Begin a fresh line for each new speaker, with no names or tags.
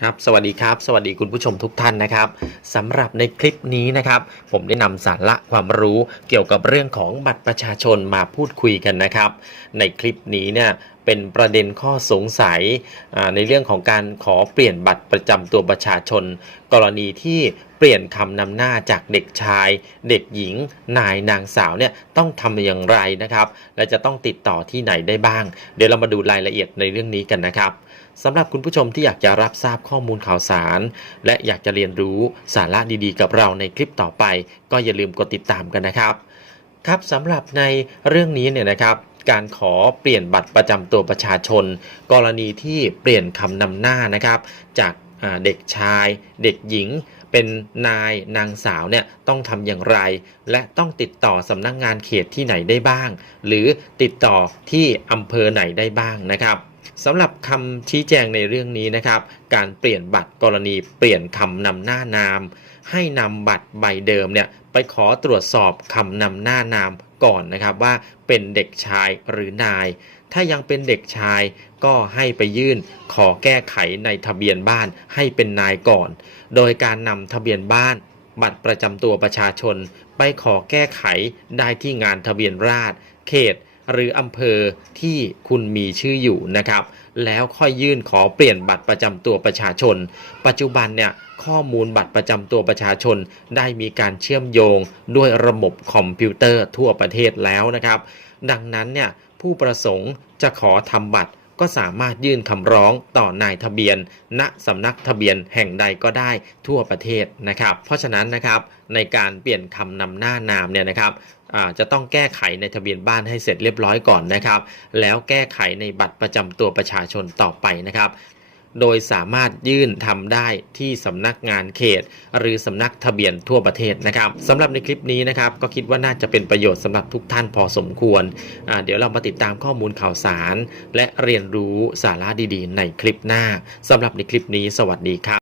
ครับสวัสดีครับสวัสดีคุณผู้ชมทุกท่านนะครับสำหรับในคลิปนี้นะครับ ผมได้นำสาระความรู้เกี่ยวกับเรื่องของบัตรประชาชนมาพูดคุยกันนะครับ ในคลิปนี้เนี่ย เป็นประเด็นข้อสงสัยในเรื่องของการขอเปลี่ยนบัตรประจำตัวประชาชน กรณีที่เปลี่ยนคำนำหน้าจากเด็กชาย เด็กหญิง นายนางสาวเนี่ยต้องทำอย่างไรนะครับ และจะต้องติดต่อที่ไหนได้บ้าง เดี๋ยวเรามาดูรายละเอียดในเรื่องนี้กันนะครับสำหรับคุณผู้ชมที่อยากจะรับทราบข้อมูลข่าวสาร และอยากจะเรียนรู้สาระดีๆ กับเราในคลิปต่อไป ก็อย่าลืมกดติดตามกันนะครับ ครับสำหรับในเรื่องนี้เนี่ยนะครับ การขอเปลี่ยนบัตรประจำตัวประชาชน กรณีที่เปลี่ยนคำนำหน้านะครับ จากเด็กชาย เด็กหญิง เป็นนายนางสาวเนี่ยต้องทำอย่างไร และต้องติดต่อสำนักงงานเขตที่ไหนได้บ้าง หรือติดต่อที่อำเภอไหนได้บ้างนะครับสำหรับคำชี้แจงในเรื่องนี้นะครับ การเปลี่ยนบัตรกรณีเปลี่ยนคำนำหน้านาม ให้นำบัตรใบเดิมเนี่ยไปขอตรวจสอบคำนำหน้านาม ก่อนนะครับว่าเป็นเด็กชายหรือนาย ถ้ายังเป็นเด็กชายก็ให้ไปยื่นขอแก้ไขในทะเบียนบ้านให้เป็นนายก่อน โดยการนำทะเบียนบ้าน บัตรประจำตัวประชาชน ไปขอแก้ไขได้ที่งานทะเบียนราษฎร์เขต หรืออำเภอที่คุณมีชื่ออยู่นะครับ แล้วค่อยยื่นขอเปลี่ยนบัตรประจำตัวประชาชน ปัจจุบันเนี่ยข้อมูลบัตรประจำตัวประชาชน ได้มีการเชื่อมโยงด้วยระบบคอมพิวเตอร์ทั่วประเทศแล้วนะครับ ดังนั้นเนี่ยผู้ประสงค์จะขอทำบัตร ก็สามารถยื่นคำร้องต่อนายทะเบียน ณสำนักทะเบียนแห่งใดก็ได้ทั่วประเทศนะครับ เพราะฉะนั้นนะครับในการเปลี่ยนคำนำหน้านามเนี่ยนะครับจะต้องแก้ไขในทะเบียนบ้านให้เสร็จเรียบร้อยก่อนนะครับ แล้วแก้ไขในบัตรประจำตัวประชาชนต่อไปนะครับ โดยสามารถยื่นทำได้ที่สำนักงานเขต หรือสำนักทะเบียนทั่วประเทศนะครับสำหรับในคลิปนี้นะครับก็คิดว่าน่าจะเป็นประโยชน์สำหรับทุกท่านพอสมควร เดี๋ยวเรามาติดตามข้อมูลข่าวสาร และเรียนรู้สาระดีๆ ในคลิปหน้าสำหรับในคลิปนี้สวัสดีครับ